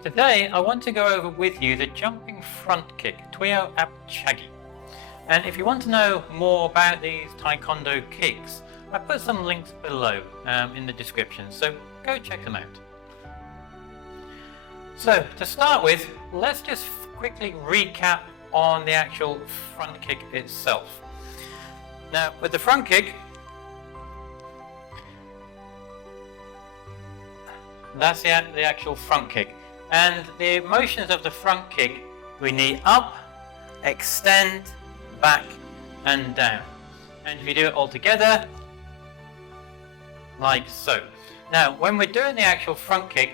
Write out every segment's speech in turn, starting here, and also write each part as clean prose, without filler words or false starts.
Today I want to go over with you the jumping front kick, Twieo Chagi. And if you want to know more about these Taekwondo kicks, I put some links below in the description, so go check them out. So to start with, let's just quickly recap on the actual front kick itself. Now with the front kick, that's the actual front kick. And the motions of the front kick, we need up, extend, back and down. And if you do it all together, like so. Now when we're doing the actual front kick,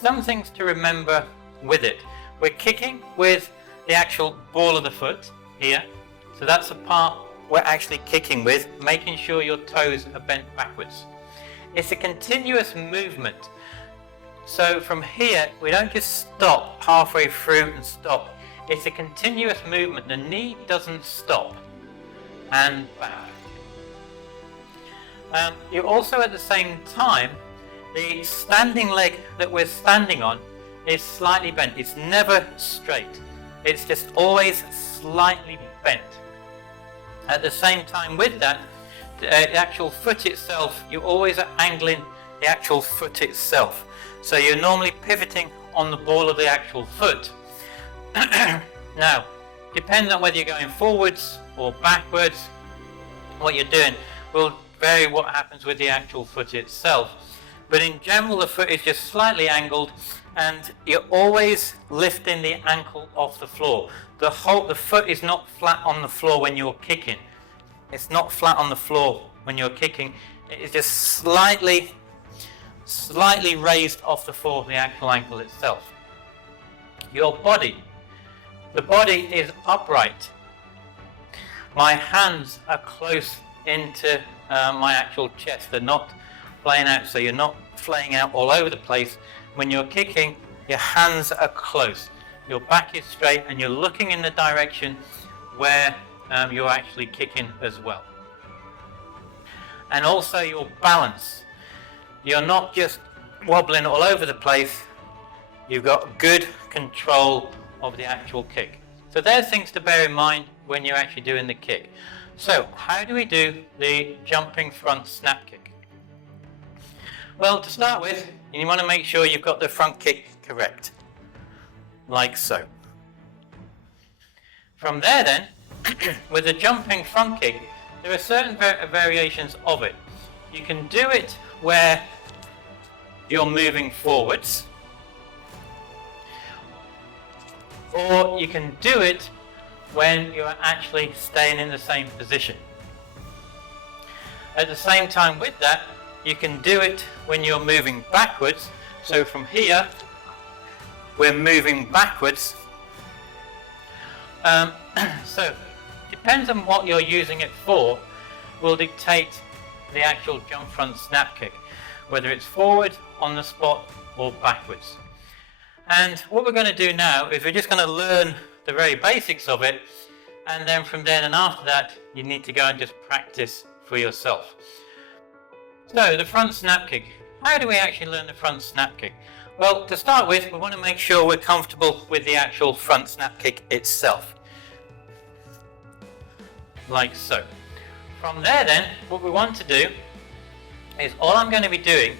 some things to remember with it. We're kicking with the actual ball of the foot here. So that's the part we're actually kicking with, making sure your toes are bent backwards. It's a continuous movement. So from here, we don't just stop halfway through and stop. It's a continuous movement. The knee doesn't stop. And back. You also at the same time, the standing leg that we're standing on is slightly bent. It's never straight. It's just always slightly bent. At the same time with that, the actual foot itself, you always are angling the actual foot itself. So you're normally pivoting on the ball of the actual foot. Now, depending on whether you're going forwards or backwards, what you're doing will vary what happens with the actual foot itself. But in general, the foot is just slightly angled and you're always lifting the ankle off the floor. The foot is not flat on the floor when you're kicking. It's not flat on the floor when you're kicking. It is just slightly raised off the floor of the actual ankle itself. Your body. The body is upright. My hands are close into my actual chest. They're not flaying out, so you're not flaying out all over the place. When you're kicking, your hands are close. Your back is straight and you're looking in the direction where you're actually kicking as well. And also your balance. You're not just wobbling all over the place. You've got good control of the actual kick. So there's things to bear in mind when you're actually doing the kick. So how do we do the jumping front snap kick? Well, to start with, you want to make sure you've got the front kick correct. Like so. From there then, with the jumping front kick, there are certain variations of it. You can do it where you're moving forwards, or you can do it when you're actually staying in the same position. At the same time with that, you can do it when you're moving backwards. So from here, we're moving backwards. So depends on what you're using it for, will dictate the actual jump front snap kick, whether it's forward, on the spot, or backwards. And what we're going to do now is we're just going to learn the very basics of it, and then from then and after that, you need to go and just practice for yourself. So the front snap kick. How do we actually learn the front snap kick? Well, to start with, we want to make sure we're comfortable with the actual front snap kick itself. Like so. From there then, what we want to do is, all I'm going to be doing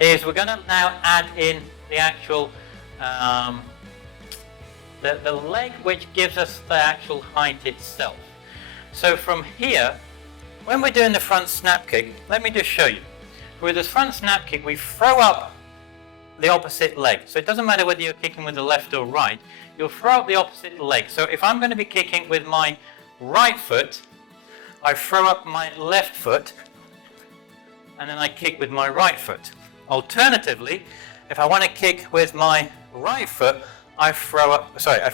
is we're going to now add in the actual the leg which gives us the actual height itself. So from here, when we're doing the front snap kick, let me just show you. With this front snap kick, we throw up the opposite leg. So it doesn't matter whether you're kicking with the left or right, you'll throw up the opposite leg. So if I'm going to be kicking with my right foot, I throw up my left foot and then I kick with my right foot. Alternatively, if I want to kick with my right foot, if I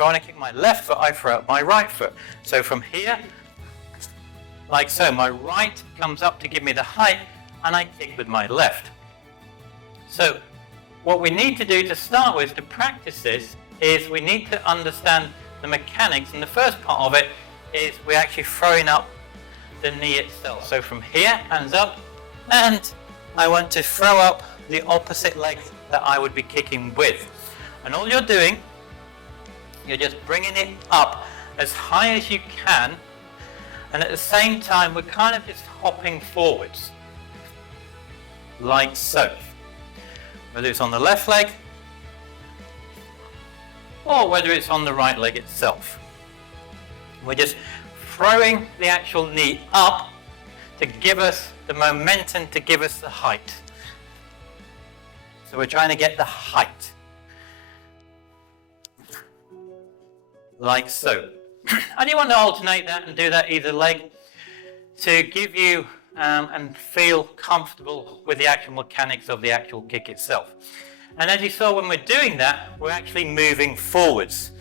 want to kick my left foot, I throw up my right foot. So from here, like so, my right comes up to give me the height and I kick with my left. So what we need to do to start with, to practice this, is we need to understand the mechanics, and the first part of it is we're actually throwing up the knee itself. So from here, hands up, and I want to throw up the opposite leg that I would be kicking with. And all you're doing, you're just bringing it up as high as you can, and at the same time we're kind of just hopping forwards, like so. Whether it's on the left leg, or whether it's on the right leg itself. We're just throwing the actual knee up to give us the momentum, to give us the height. So we're trying to get the height. Like so. And you want to alternate that and do that either leg to give you and feel comfortable with the actual mechanics of the actual kick itself. And as you saw, when we're doing that, we're actually moving forwards.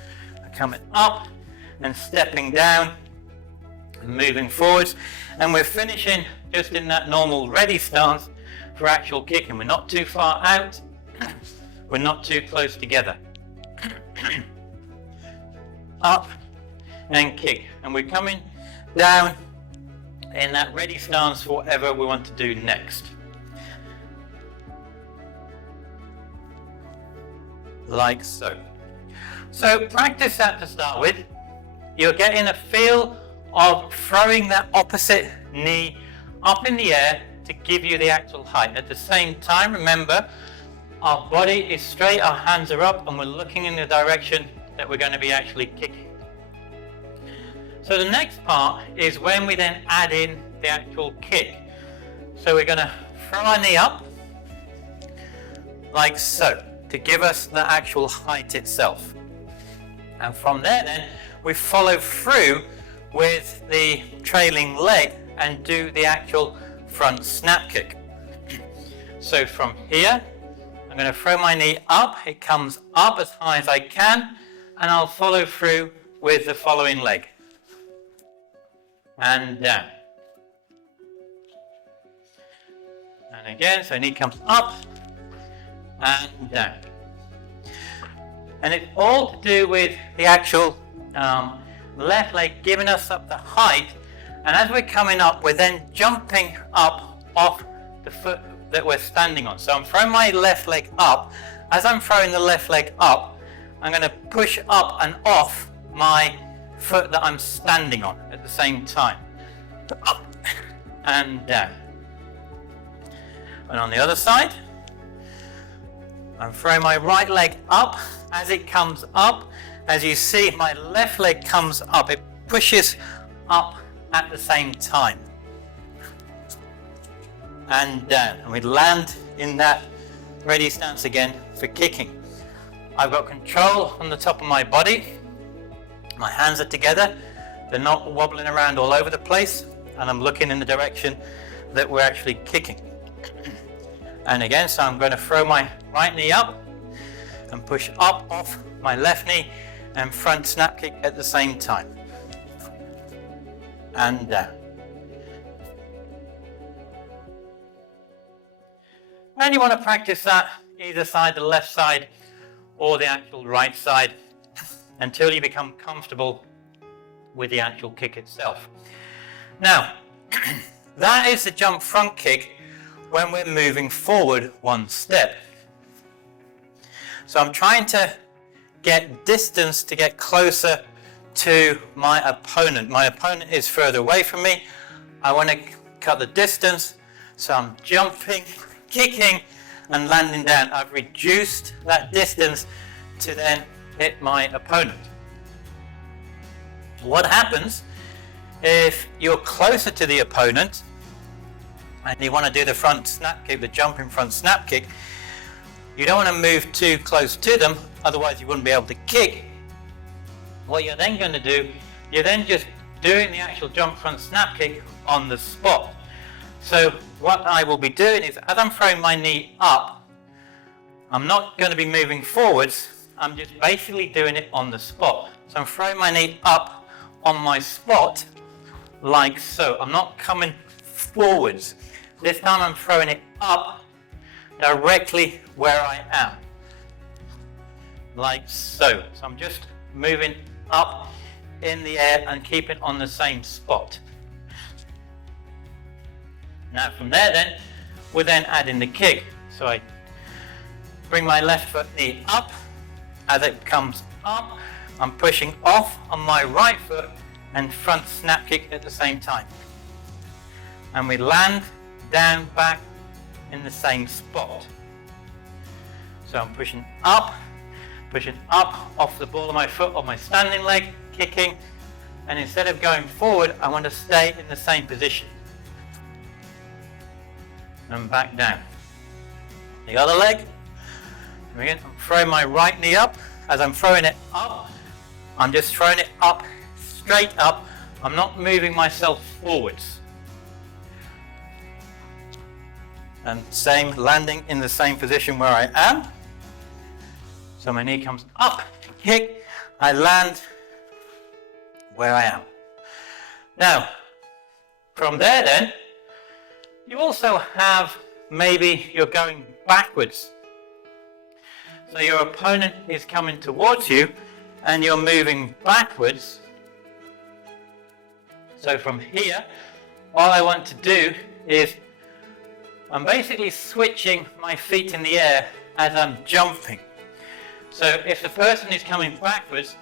We're coming up and stepping down and moving forwards. And we're finishing just in that normal ready stance for actual kicking. We're not too far out. We're not too close together. Up and kick. And we're coming down in that ready stance for whatever we want to do next. Like so. So practice that to start with. You're getting a feel of throwing that opposite knee up in the air to give you the actual height. At the same time, remember, our body is straight, our hands are up, and we're looking in the direction that we're going to be actually kicking. So the next part is when we then add in the actual kick. So we're going to throw our knee up, like so, to give us the actual height itself. And from there then, we follow through with the trailing leg and do the actual front snap kick. So from here, I'm going to throw my knee up, it comes up as high as I can, and I'll follow through with the following leg. And down. And again, so knee comes up and down. And it's all to do with the actual left leg giving us up the height, and as we're coming up, we're then jumping up off the foot that we're standing on. So I'm throwing my left leg up. As I'm throwing the left leg up, I'm going to push up and off my foot that I'm standing on at the same time. Up and down. And on the other side, I'm throwing my right leg up. As it comes up, as you see, my left leg comes up. It pushes up at the same time. And down. And we land in that ready stance again for kicking. I've got control on the top of my body. My hands are together. They're not wobbling around all over the place. And I'm looking in the direction that we're actually kicking. And again, so I'm going to throw my right knee up and push up off my left knee and front snap kick at the same time. And down. And you want to practice that either side, the left side or the actual right side, until you become comfortable with the actual kick itself. Now, that is the jump front kick when we're moving forward one step. So I'm trying to get distance to get closer to my opponent. My opponent is further away from me. I want to cut the distance, so I'm jumping, kicking, and landing down. I've reduced that distance to then hit my opponent. What happens if you're closer to the opponent and you want to do the front snap kick, the jumping front snap kick? You don't want to move too close to them, otherwise you wouldn't be able to kick. What you're then going to do, you're then just doing the actual jump front snap kick on the spot. So what I will be doing is, as I'm throwing my knee up, I'm not going to be moving forwards, I'm just basically doing it on the spot. So I'm throwing my knee up on my spot, like so. I'm not coming forwards. This time I'm throwing it up directly where I am, like so. So I'm just moving up in the air and keep it on the same spot. Now from there then, we'll then add in the kick. So I bring my left foot knee up, as it comes up, I'm pushing off on my right foot and front snap kick at the same time. And we land down back in the same spot. So I'm pushing up off the ball of my foot or my standing leg, kicking, and instead of going forward, I want to stay in the same position. And back down. The other leg. Again, I'm throwing my right knee up. As I'm throwing it up, I'm just throwing it up, straight up. I'm not moving myself forwards. And same, landing in the same position where I am. So my knee comes up, kick, I land where I am. Now, from there then, you also have, maybe you're going backwards. So your opponent is coming towards you and you're moving backwards. So from here, all I want to do is, I'm basically switching my feet in the air as I'm jumping. So if the person is coming backwards,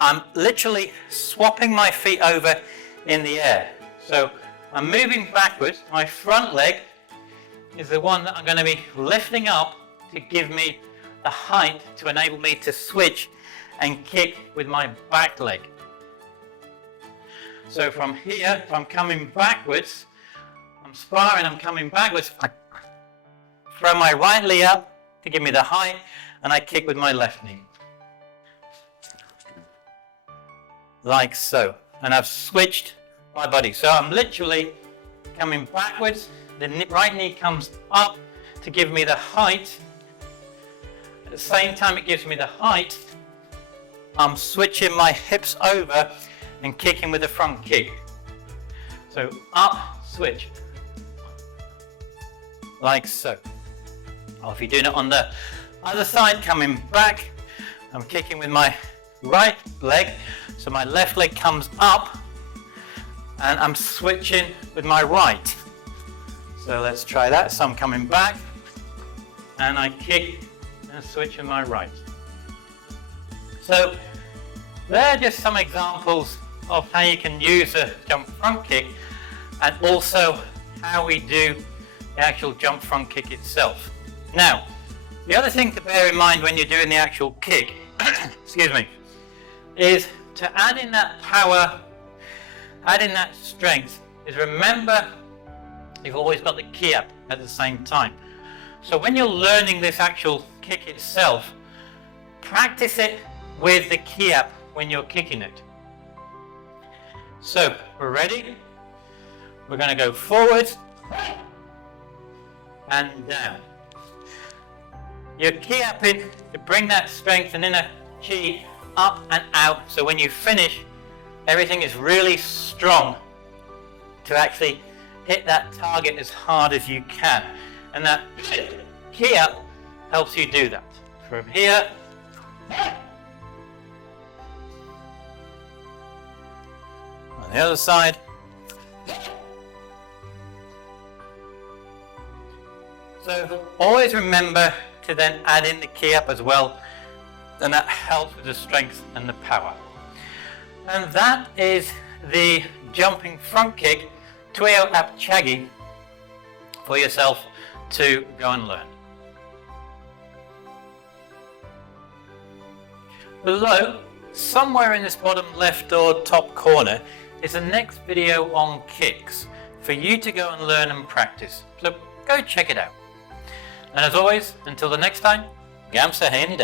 I'm literally swapping my feet over in the air. So I'm moving backwards. My front leg is the one that I'm going to be lifting up to give me the height to enable me to switch and kick with my back leg. So from here, if I'm coming backwards, I'm sparring, I'm coming backwards, I throw my right leg up to give me the height, and I kick with my left knee. Like so. And I've switched my body. So I'm literally coming backwards, the right knee comes up to give me the height. At the same time it gives me the height, I'm switching my hips over and kicking with the front kick. So up, switch. Like so. Or if you're doing it on the other side, coming back, I'm kicking with my right leg, so my left leg comes up and I'm switching with my right. So let's try that. So I'm coming back and I kick and switch with my right. So there are just some examples of how you can use a jump front kick, and also how we do the actual jump front kick itself. Now, the other thing to bear in mind when you're doing the actual kick, excuse me, is to add in that power, add in that strength, is remember you've always got the ki up at the same time. So when you're learning this actual kick itself, practice it with the ki up when you're kicking it. So we're ready. We're going to go forwards and down. You're ki upping to bring that strength and inner chi up and out, so when you finish, everything is really strong to actually hit that target as hard as you can. And that ki up helps you do that. From here, on the other side, so always remember to then add in the ki up as well, and that helps with the strength and the power. And that is the jumping front kick, Twieo ap Chagi, for yourself to go and learn. Below, somewhere in this bottom left or top corner, is the next video on kicks for you to go and learn and practice. So go check it out. And as always, until the next time, Gam Sa Hae Ni.